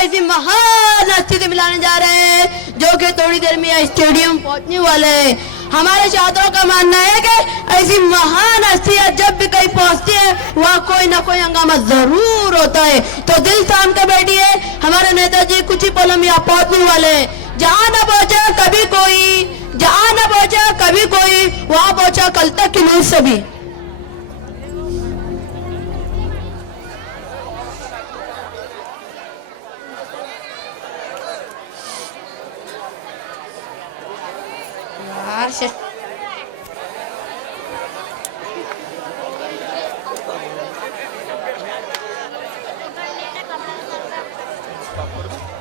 ऐसी महान हस्ती से मिलाने जा रहे हैं जो कि थोड़ी देर में स्टेडियम पहुंचने वाले हैं। हमारे छात्रों का मानना है कि ऐसी महान हस्तियां जब भी कहीं पहुंचती है वहाँ कोई ना कोई हंगामा जरूर होता है। तो दिल थाम के बैठिए, हमारे नेताजी कुछ ही पलों में यहाँ पहुंचने वाले हैं। जहाँ न पहुंचा कभी कोई, जहाँ न पहुंचा कभी कोई, वहाँ पहुंचा कल तक की न्यूज सभी।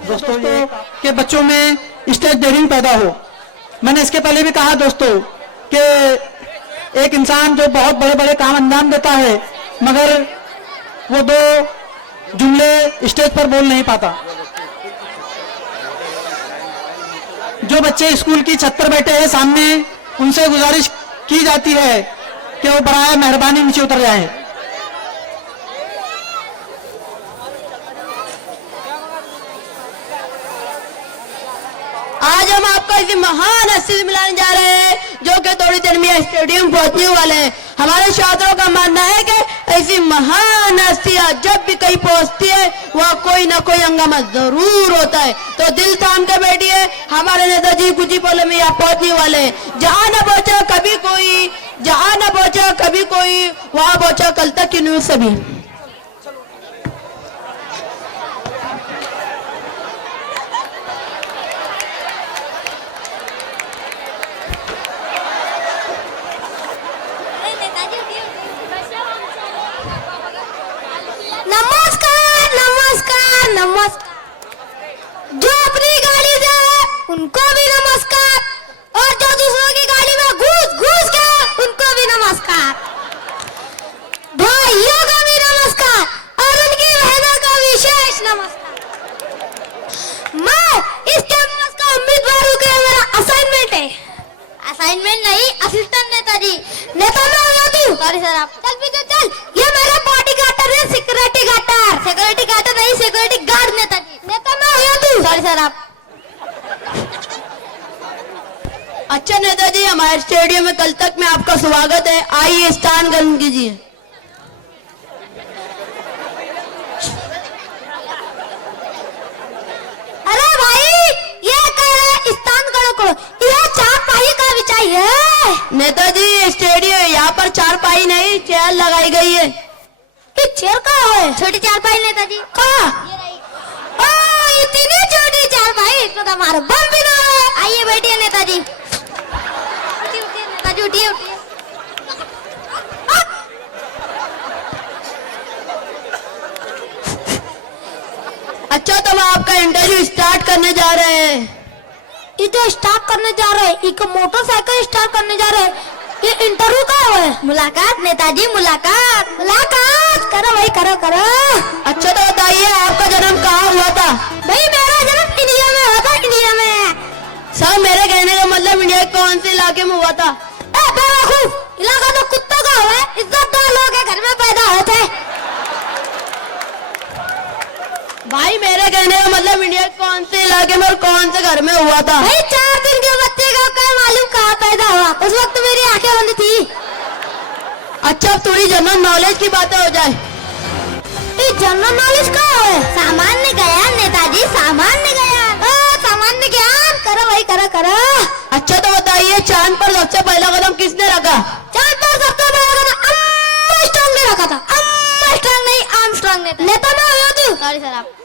दोस्तों ये कि बच्चों में स्टेज डेयरिंग पैदा हो। मैंने इसके पहले भी कहा दोस्तों कि एक इंसान जो बहुत बड़े बड़े काम अंजाम देता है मगर वो दो जुमले स्टेज पर बोल नहीं पाता। जो बच्चे स्कूल की छत पर बैठे हैं सामने, उनसे गुजारिश की जाती है कि वो बराए मेहरबानी नीचे उतर जाएं। आज हम आपको इसी महान हस्ती से मिलाने जा रहे हैं जो कि थोड़ी देर में स्टेडियम पहुंचने वाले हैं। हमारे छात्रों का मानना है कि ऐसी महान हस्तियां जब भी कहीं पहुंचती है वहाँ कोई ना कोई हंगामा जरूर होता है। तो दिल थाम के बैठिए, हमारे नेताजी कुछ ही पलों में यहाँ पहुंचने वाले हैं। जहाँ न पहुंचा कभी कोई, जहाँ न पहुंचा कभी कोई, वहाँ पहुंचा कल तक की न्यूज सभी। नमस्कार नमस्कार नमस्कार। जो अपनी गाड़ी से उनको भी नमस्कार, और जो दूसरों की गाड़ी में घुस घुस के उनको भी नमस्कार। भाइयों का भी नमस्कार और उनकी बहनों का विशेष नमस्कार। मैं इस कैंपस का उम्मीदवार हूँ कि मेरा असाइनमेंट है। असाइनमेंट नहीं, असिस्टेंट नेताजी। नेता मैं हो तू। सॉरी सर आप। चल पीछे चल। ये मेरा बॉडी गार्डर है, सिक्योरिटी गार्डर। सिक्योरिटी गार्डर नहीं, सिक्योरिटी गार्ड नेताजी। नेता मैं हो तू। सॉरी सर आप। अच्छा नेताजी, हमारे स्टेडियम में कल तक में आपका स्वागत है। आइए स्थान ग्रहण कीजिए। अरे भाई ये कह रहे स्थान ग्रहण करो, यह चारपाई का भी चाहिए। नेताजी स्टेडियम यहाँ पर चारपाई नहीं चेयर लगाई गई है। ये चेयर कहाँ है? छोटी चारपाई नेताजी। कहाँ? ओ इतनी छोटी चारपाई, इसमें तो हमारा बम भी ना है। आइए बैठिए नेताजी। उठिए उठिए नेताजी, उठिए उठिए। अच्छा तो हम आपका इंटरव्यू स्टार्ट करने जा रहे हैं। ये तो स्टार्ट करने जा रहे हैं, एक मोटरसाइकिल स्टार्ट करने जा रहे हैं। ये इंटरव्यू का है? मुलाकात नेताजी, मुलाकात। मुलाकात करो भाई, करो करो। अच्छा तो बताइए आपका जन्म कहाँ हुआ था? भाई मेरा जन्म इंडिया में हुआ था, इंडिया में। सर मेरे कहने का मतलब इंडिया के कौन से इलाके में हुआ था? बेवकूफ, इलाका तो कुत्तों का हुआ है। इज्जतदार लोग के घर में पैदा होते। भाई मेरे कहने का मतलब इंडिया के कौन से इलाके में और कौन से घर में हुआ था? भाई 4 दिन के बच्चे का क्या मालूम कहाँ पैदा हुआ? उस वक्त मेरी आंखें बंद थी। अच्छा अब थोड़ी जनरल नॉलेज की बातें हो जाए। ये जनरल नॉलेज का है? सामान्य ज्ञान नेताजी, सामान्य ज्ञान। सामान्य ज्ञान करो भाई, करो करो। अच्छा तो बताइए चांद पर सबसे पहला कदम किसने रखा? चांद पर सबसे पहला कदम आर्मस्ट्रांग ने रखा था। आर्मस्ट्रांग नहीं, आर्मस्ट्रांग ने। नेता मैं हुआ तू। सॉरी सर आप।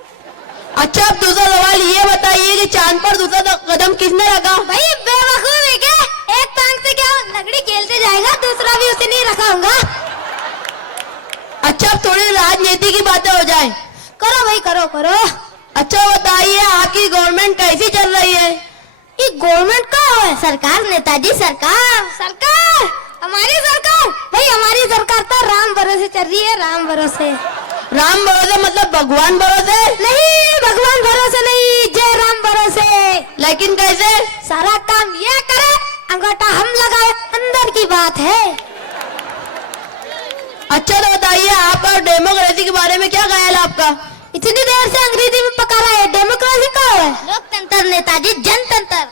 अच्छा अब दूसरा सवाल ये बताइए कि चांद पर दूसरा कदम किसने रखा? भाई बेवकूफ है क्या? एक टांग से क्या लकड़ी खेलते जाएगा, दूसरा भी उसे नहीं रखा होगा। अच्छा अब थोड़ी राजनीति की बातें हो जाए। करो भाई, करो करो। अच्छा बताइए आपकी गवर्नमेंट कैसी चल रही है? ये गवर्नमेंट का है? सरकार नेताजी, सरकार। सरकार हमारी सरकार। भाई हमारी सरकार तो राम भरोसे चल रही है, राम भरोसे। राम भरोसे मतलब भगवान भरोसे? नहीं, भगवान भरोसे नहीं, जय राम भरोसे। लेकिन कैसे? सारा काम ये करे, अंगूठा हम लगाए, अंदर की बात है। अच्छा तो बताइए आपका डेमोक्रेसी के बारे में क्या ख्याल है आपका? इतनी देर से अंग्रेजी में पका रहा है, है? लोकतंत्र नेताजी, जनतंत्र।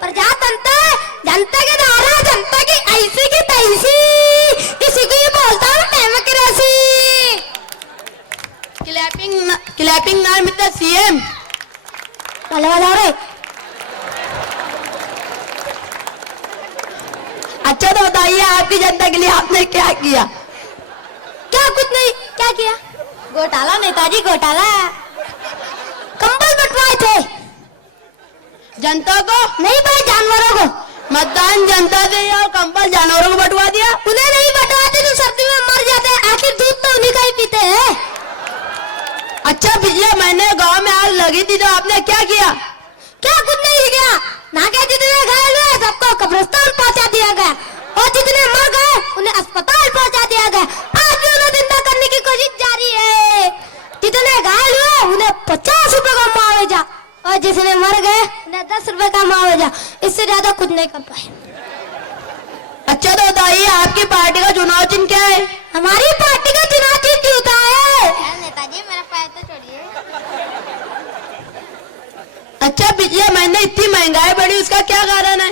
प्रजातंत्र, जनता के द्वारा जनता की ऐसी की तैसी, किसी को ये बोलता हूँ डेमोक्रेसी। क्लैपिंग नाम मिस्टर सीएम। वाले वाला रे। अच्छा तो बताइए आपकी जनता के लिए आपने क्या किया? क्या कुछ नहीं, क्या किया? घोटाला नेताजी, घोटाला। कंबल बंटवाए थे जनता को नहीं भाई, जानवरों को। मतदान जनता से और कंबल जानवरों को बंटवा दिया। उन्हें नहीं बंटवाते तो सर्दी में मर जाते हैं, आखिर दूध तो उन्हीं का ही पीते हैं। अच्छा पिछले महीने गांव में आग लगी थी तो आपने क्या किया? क्या कुछ नहीं किया, ना के जितने घायल हुए सबको कब्रिस्तान पहुंचा दिया गया और जितने मर गए उन्हें अस्पताल पहुंचा दिया गया। आज भी उन्हें जिंदा करने की कोशिश जारी है। जितने घायल हुए उन्हें 50 रुपए का मुआवजा और जितने मर गए उन्हें 10 रुपए का मुआवजा, इससे ज्यादा कुछ नहीं कर पाए। अच्छा तो बताइए आपकी पार्टी का चुनाव चिन्ह क्या है? हमारी पार्टी का चुनाव चिन्ह जूता है। नेताजी मेरा पैर तो छोड़िए। अच्छा पिछले महीने इतनी महंगाई बढ़ी उसका क्या कारण है?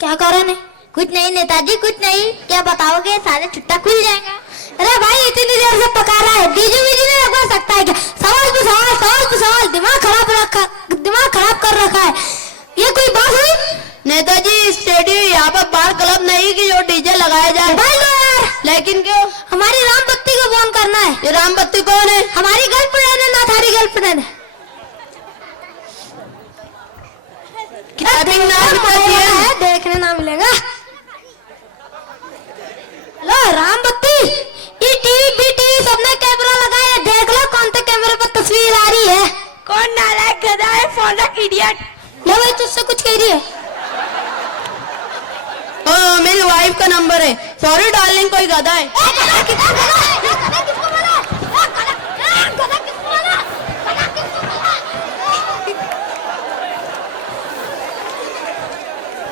क्या कारण है? कुछ नहीं नेताजी, कुछ नहीं। क्या बताओगे? सारे चुट्टा खुल जाएगा। अरे भाई इतनी देर से पका रहा है, डीजे वीजे नहीं लगवा सकता है क्या? सवाल पे सवाल, सवाल पे सवाल, दिमाग खराब कर रखा है। ये कोई बात हुई? नेताजी स्टेडियम यहाँ पर बार क्लब नहीं कि जो डीजे लगाया जाए। भाई लो यार। लेकिन क्यों? हमारी राम बत्ती को बंद करना है। ये राम बत्ती कौन है? हमारी गर्लफ्रेंड है, ना थारी गर्लफ्रेंड है। क्लैपिंग नाम मिस्टर सीएम। देखने ना मिलेगा। लो राम बत्ती, ईटी बीटी सबने कैमरा लगाया, देख लो कौन से कैमरे पर तस्वीर आ रही है। कौन नालायक गधा है? फॉलोक इडियट। ले भाई तुझसे कुछ कह रही है। मेरी वाइफ का नंबर है। सॉरी डार्लिंग, कोई गधा है।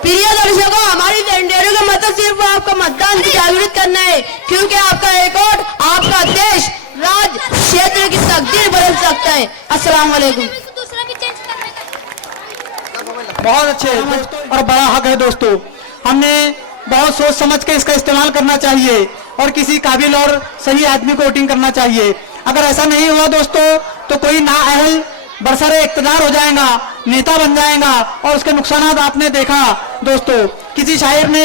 प्रिय दर्शकों, हमारी टेंडेरों का मतलब सिर्फ आपका मतदान से जागरूक करना है, क्योंकि आपका एक वोट आपका देश, राज्य, क्षेत्र की तकदीर बदल सकता है। अस्सलाम वालेकुम। दूसरा भी चेंज करने का। बहुत अच्छे और बड़ा हक है दोस्तों। हमने बहुत सोच समझ के इसका इस्तेमाल करना चाहिए और किसी काबिल और सही आदमी को वोटिंग करना चाहिए। अगर ऐसा नहीं हुआ दोस्तों तो कोई नाअहल बरसरे इख्तियार हो जाएगा, नेता बन जाएगा और उसके नुकसानात आपने देखा दोस्तों। किसी शायर ने